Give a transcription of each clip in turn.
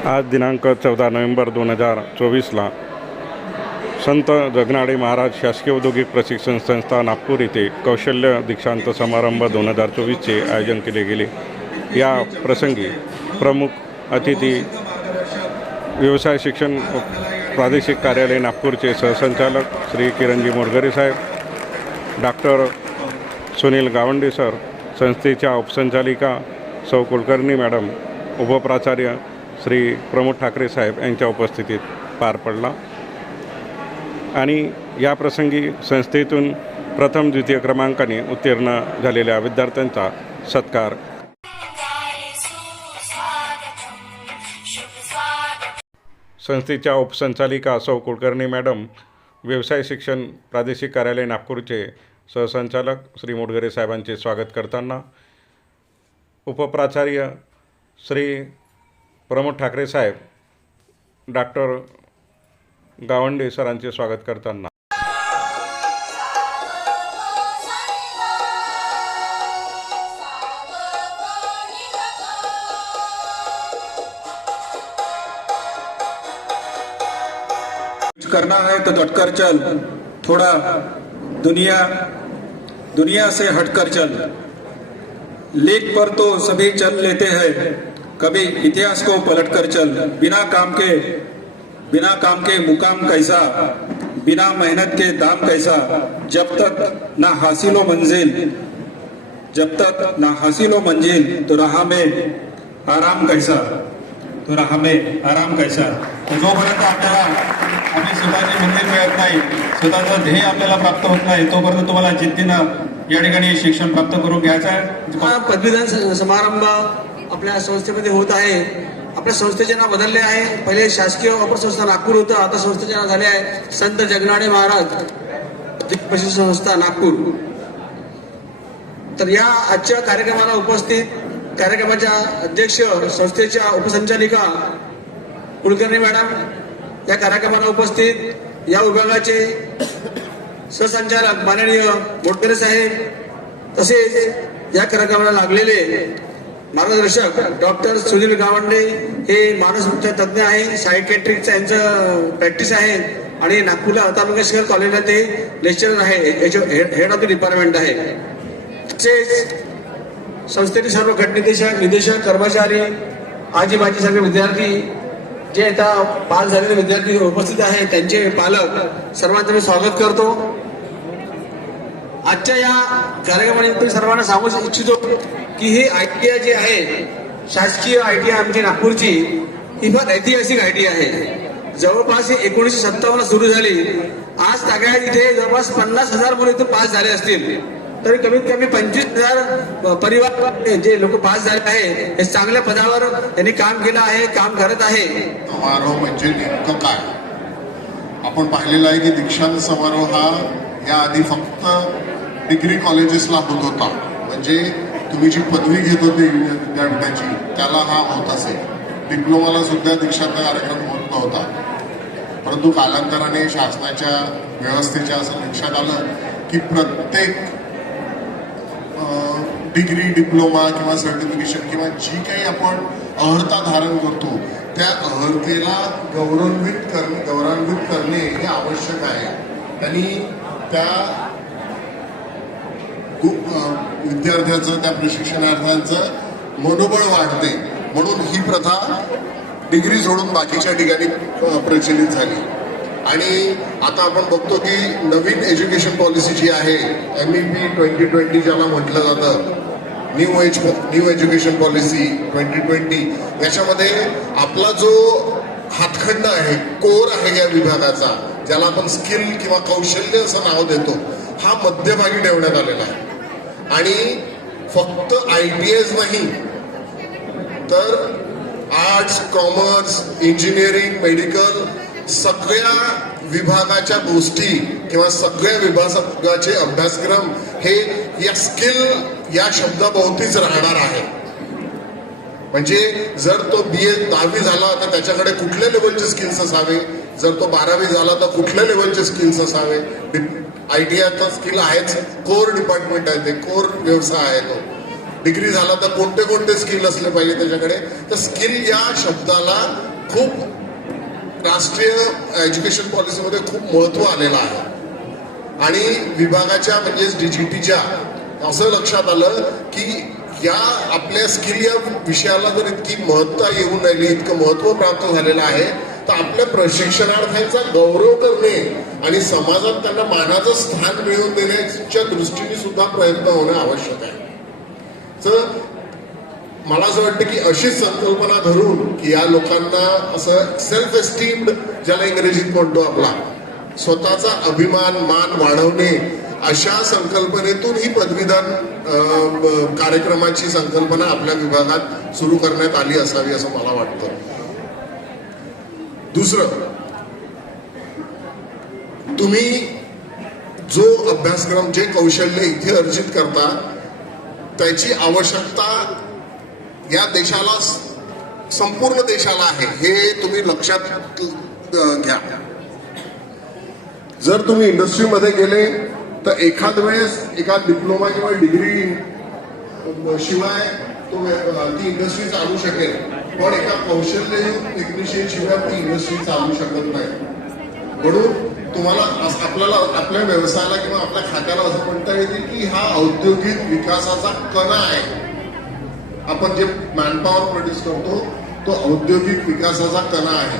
आज दिनांक चौदा नोव्हेंबर दोन हजार चोवीसला संत जगनाडे महाराज शासकीय औद्योगिक प्रशिक्षण संस्था नागपूर येथे कौशल्य दीक्षांत समारंभ दोन हजार चोवीसचे आयोजन केले गेले. या प्रसंगी प्रमुख अतिथी व्यवसाय शिक्षण प्रादेशिक कार्यालय नागपूरचे सहसंचालक श्री किरणजी मोरगरे साहेब डॉक्टर सुनील गावंडे सर संस्थेच्या उपसंचालिका सौ कुलकर्णी मॅडम उपप्राचार्य श्री प्रमोद ठाकरे साहेब यांच्या उपस्थितीत पार पडला. आणि या प्रसंगी संस्थेतून प्रथम द्वितीय क्रमांकाने उत्तीर्ण झालेल्या विद्यार्थ्यांचा सत्कार. संस्थेच्या उपसंचालिका सौ कुलकर्णी मॅडम व्यवसाय शिक्षण प्रादेशिक कार्यालय नागपूरचे सहसंचालक श्री मोडगरे साहेबांचे स्वागत करताना उपप्राचार्य श्री प्रमोद ठाकरे साहेब डॉक्टर गावंडे सरांचे स्वागत करताना. करना है तो डटकर चल. थोड़ा दुनिया दुनिया से हटकर चल. लेक पर तो सभी चल लेते हैं. कभी इतिहास को पलटकर चल। बिना काम के बिना काम के मुकाम कैसा? बिना मेहनत के दाम कैसा? जब तक ना हासिलो हो मंजिल जब तक ना हासिलो हो मंजिल तो राह में आराम कैसा? तो राह में आराम कैसा? तर जोपर्यंत आपल्याला आम्ही स्वतःची मंदिर मिळत नाही स्वतःचं ध्येय आपल्याला प्राप्त होत नाही तोपर्यंत तुम्हाला जिद्दीनं या ठिकाणी शिक्षण प्राप्त करून घ्यायचं आहे. पदवीदान समारंभ आपल्या संस्थेमध्ये होत आहे. आपल्या संस्थेचे नाव बदलले आहे. पहिले शासकीय अपसंस्था नागपूर होतं आता संस्थेचे नाव झाले आहे संत जगनाडे महाराज. प्रशिक्षण संस्था नागपूर. तर या आजच्या कार्यक्रमाला उपस्थित कार्यक्रमाच्या अध्यक्ष संस्थेच्या उपसंचालिका कुलकर्णी मॅडम या कार्यक्रमाला उपस्थित. या विभागाचे सहसंचालक माननीय मोटकरे साहेब तसेच या कार्यक्रमाला लागलेले मार्गदर्शक डॉक्टर सुनील गावंडे हे मानसोपचार तज्ज्ञ आहे सायकेट्रिकचं यांचं प्रॅक्टिस आहे आणि नागपूरला लता मंगेशकर कॉलेजला ते लेक्चरर आहे हेड ऑफ द डिपार्टमेंट आहे. तसेच संस्थेचे सर्व गटनिदेशक निदेशक कर्मचारी आजी बाजी सगळे विद्यार्थी जे आता पास झालेले विद्यार्थी उपस्थित आहेत त्यांचे पालक सर्वांचं मी स्वागत करतो. आजच्या या कार्यक्रमानिमित्त सर्वांना सांगू इच्छितो की ही आयटीआय जे जी आहे शासकीय आयटीआय आमची नागपूरची ही फार ऐतिहासिक आयटीआय आहे. जवळपास ही एकोणीसशे सत्तावन्न सुरू झाली. आज सगळ्या इथे जवळपास पन्नास हजार मुलं इथे पास झाले असतील. तरी कमीत कमी पंचवीस हजार परिवार जे लोक पास झाले आहे हे चांगल्या पदावर त्यांनी काम केलं आहे काम करत आहे. समारोह म्हणजे नेमकं काय? आपण पाहिलेलं आहे की दीक्षांत समारोह हा याआधी फक्त डिग्री कॉलेजेसला होत होता. म्हणजे तुम्ही जी पदवी घेत होते विद्यापीठाची त्याला हा होत असे डिप्लोमाला सुद्धा दीक्षांत कार्यक्रम होत नव्हता. परंतु कालांतराने शासनाच्या व्यवस्थेच्या असं लक्षात आलं की प्रत्येक डिग्री डिप्लोमा किंवा सर्टिफिकेशन किंवा जी काही आपण अर्हता धारण करतो त्या अर्हतेला गौरवान्वित करणे गौरवान्वित करणे हे आवश्यक आहे. आणि त्या खूप विद्यार्थ्याचं त्या प्रशिक्षणार्थ्यांचं मनोबळ वाढते. म्हणून ही प्रथा डिग्री सोडून बाकीच्या ठिकाणी प्रचलित झाली. आणि आता आपण बघतो की नवीन एज्युकेशन पॉलिसी जी आहे M E P twenty twenty ज्याला म्हटलं जातं new age new education policy twenty twenty याच्यामध्ये आपला जो हातखंड आहे कोर आहे या विभागाचा ज्याला आपण स्किल किंवा कौशल्य असं नाव देतो हा मध्यभागी ठेवण्यात आलेला आहे. आणि फक्त आय टी एस नाही तर आर्ट्स कॉमर्स इंजिनिअरिंग मेडिकल सगळ्या विभागाच्या गोष्टी किंवा सगळ्या विभागाचे अभ्यासक्रम हे या स्किल या शब्दाभोवतीच राहणार आहे. म्हणजे जर तो बी ए दहावी झाला तर त्याच्याकडे कुठल्या लेवलचे स्किल्स असावे? जर तो बारावी झाला तर कुठल्या लेवलचे स्किल्स असावे? आय टी आयचा स्किल आहेच. कोर डिपार्टमेंट आहे ते. कोर व्यवसाय आहे तो. डिग्री झाला तर कोणते कोणते स्किल असले पाहिजे त्याच्याकडे? तर स्किल या शब्दाला खूप राष्ट्रीय एज्युकेशन पॉलिसीमध्ये खूप महत्त्व आलेलं आहे. आणि विभागाच्या म्हणजेच डीजीटीच्या असं लक्षात आलं की या आपल्या स्किल या विषयाला जर इतकी महत्ता येऊन राहिली इतकं महत्त्व प्राप्त झालेलं आहे तर आपल्या प्रशिक्षणार्थ्यांचा गौरव करणे आणि समाजात त्यांना मानाचं स्थान मिळवून देण्याच्या दृष्टीने सुद्धा प्रयत्न होणे आवश्यक आहे. तर मला असं वाटतं की अशीच संकल्पना धरून की या लोकांना असं सेल्फ एस्टीम्ड ज्याला इंग्रजीत म्हणतो आपला स्वतःचा अभिमान मान वाढवणे अशा संकल्पनेतून ही पदवीदान अं, कार्यक्रमाची संकल्पना आपल्या विभागात सुरू करण्यात आली असावी असं मला वाटतं. दुसरं तुम्ही जो अभ्यासक्रम जे कौशल्य इथे अर्जित करता त्याची आवश्यकता या देशाला संपूर्ण देशाला आहे हे तुम्ही लक्षात घ्या. जर तुम्ही इंडस्ट्रीमध्ये गेले तर एखाद वेळेस एका डिप्लोमा किंवा डिग्री शिवाय तो ती इंडस्ट्री चालू शकेल. पण एका कौशल्य टेक्निशियन शिवाय ती इंडस्ट्री चालू शकत नाही. म्हणून तुम्हाला आपल्याला आपल्या व्यवसायाला किंवा आपल्या खात्याला असं म्हणता येते की हा औद्योगिक विकासाचा कणा आहे. आपण जे मॅनपॉवर प्रोड्यूस करतो तो औद्योगिक विकासाचा कणा आहे.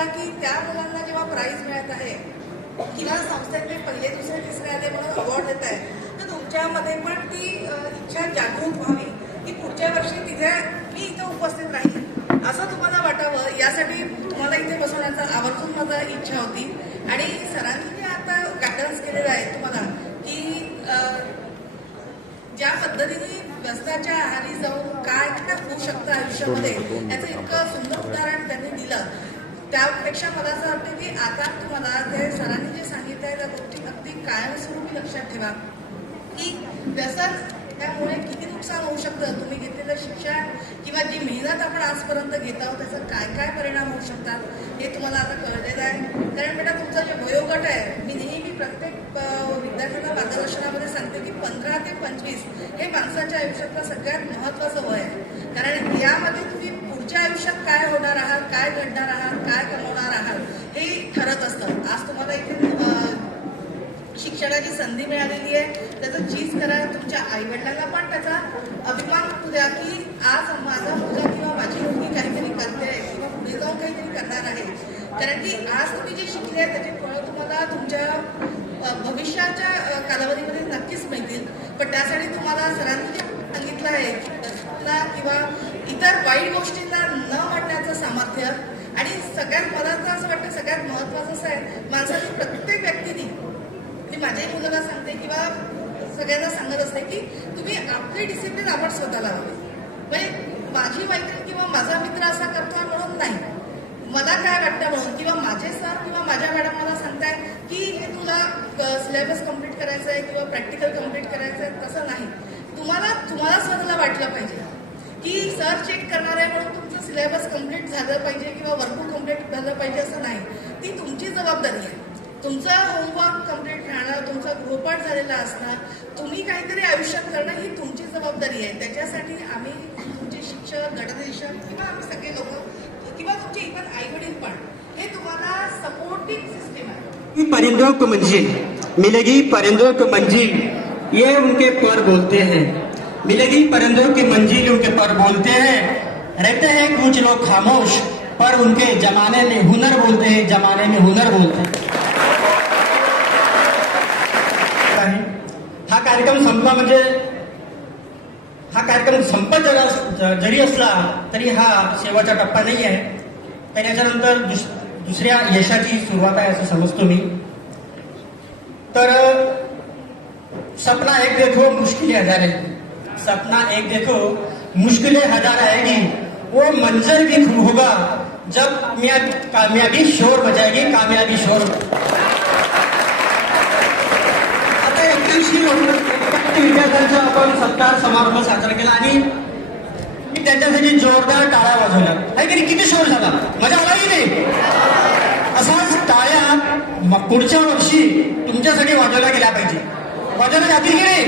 बघा की त्या मुलांना जेव्हा प्राईज मिळत आहे किंवा संस्थेतले पहिले दुसरे तिसरे आले म्हणून अवॉर्ड देत आहे तर तुमच्यामध्ये पण ती इच्छा जागृत व्हावी की पुढच्या वर्षी तिथे मी इथं उपस्थित राहील असं तुम्हाला वाटावं. यासाठी मला इथे बसवण्याचा आवर्जून माझा इच्छा होती. आणि सरांनी जे आता गायडन्स केलेलं आहे तुम्हाला की ज्या पद्धतीने व्यसनाच्या आहारी जाऊन काय काय होऊ शकतं आयुष्यामध्ये याचं इतकं सुंदर उदाहरण त्यांनी दिलं. त्यापेक्षा मला असं वाटतं की आता तुम्हाला ते सरांनी जे सांगितलं आहे त्या गोष्टी अगदी कायमस्वरूपी लक्षात ठेवा. की तसंच त्यामुळे किती नुकसान होऊ शकतं? तुम्ही घेतलेलं शिक्षण किंवा जी मेहनत आपण आजपर्यंत घेत आहोत त्याचा काय काय परिणाम होऊ शकतात? हे तुम्हाला आता कळलेलं आहे. कारण बेटा तुमचं जे वयोगट आहे मी नेहमी प्रत्येक विद्यार्थ्यांना मार्गदर्शनामध्ये सांगते की पंधरा ते पंचवीस हे माणसाच्या आयुष्यातलं सगळ्यात महत्त्वाचं वय आहे. कारण यामध्ये तुम्ही पुढच्या आयुष्यात काय होणार आहात काय घडणार आहात काय कमवणार आहात हे ठरत असतं. आज तुम्हाला इथे शिक्षणाची संधी मिळालेली आहे. त्याचं चीज करा तुमच्या आईवडिलांना पण त्याचा अभिमान वाटू द्या की आज माझा मुलगा किंवा माझी मुलगी काहीतरी करते आहे किंवा पुढे जाऊन काहीतरी करणार आहे. कारण की आज तुम्ही जे शिकले आहे त्याचे फळं तुम्हाला तुमच्या भविष्याच्या कालावधीमध्ये नक्कीच मिळतील. पण त्यासाठी तुम्हाला सरांनी जे सांगितलं आहे किंवा इतर वाईट गोष्टींना सामर्थ्य आणि सगळ्यात मला तर असं वाटतं सगळ्यात महत्त्वाचं असं आहे माणसाने प्रत्येक व्यक्तीने मी माझ्याही मुलाला सांगते किंवा सगळ्यांना सांगत असते की तुम्ही आपली डिसिप्लिन आपण स्वतःला हवी म्हणजे माझी मैत्रीण किंवा माझा मित्र असा करतोय म्हणून नाही. मला काय वाटतं म्हणून किंवा माझे सर किंवा माझ्या मॅडम मला सांगताय की हे तुला सिलेबस कंप्लीट करायचं आहे किंवा प्रॅक्टिकल कंप्लीट करायचं आहे तसं नाही. तुम्हाला तुम्हाला स्वतःला वाटलं पाहिजे की सर चेक करणार आहे म्हणून तुमचं सिलेबस कंप्लीट झालं पाहिजे किंवा वर्कबुक कंप्लीट झालं पाहिजे असं नाही. ती तुमची जबाबदारी आहे. तुमचं होमवर्क कंप्लीट राहणार तुमचा गृहपाठ झालेला असणार तुम्ही काहीतरी आयुष्यात करणं ही तुमची जबाबदारी आहे. त्याच्यासाठी आम्ही तुमचे शिक्षक गणदेशक किंवा आम्ही सगळे लोक किंवा तुमचे इतर आई वडील पण हे तुम्हाला सपोर्टिंग सिस्टीम आहे. की परिंदों मंजिल म्हणजे, मिलेगी परिंदों को मंजिल म्हणजे, ये उनके पर बोलते हैं. मिलेगी परिंदों की मंजिल उनके पर बोलते हैं. रहते हैं कुछ लोग खामोश, पर उनके जमाने में हुनर बोलते हैं, जमाने में हुनर बोलते हैं। हा कार्यक्रम संपला म्हणजे, हा कार्यक्रम संपत जरा जरी असला, तरी हा शेवटचा टप्पा नाही आहे. तर याच्यानंतर दुस, दुसऱ्या यशाची सुरुवात आहे असं समजतो मी. तर, सपना एक देखो मुश्किलें हज़ार. सपना एक देखो मुश्किलें हज़ार आएगी. वो मंजर भी होगा जब कामयाबी शोर बजाएगी कामयाबी शोर आता एक्क्याऐंशी विद्यार्थ्यांचा आपण सत्कार समारोह साजरा केला आणि मी त्यांच्यासाठी जोरदार टाळ्या वाजवल्या. आहे की किती शोर झाला? मजा आला की नाही. असाच टाळ्या पुढच्या वर्षी तुमच्यासाठी वाजवल्या गेल्या पाहिजे. वाजवल्या जातील की नाही?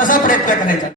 तसा प्रयत्न करायचा.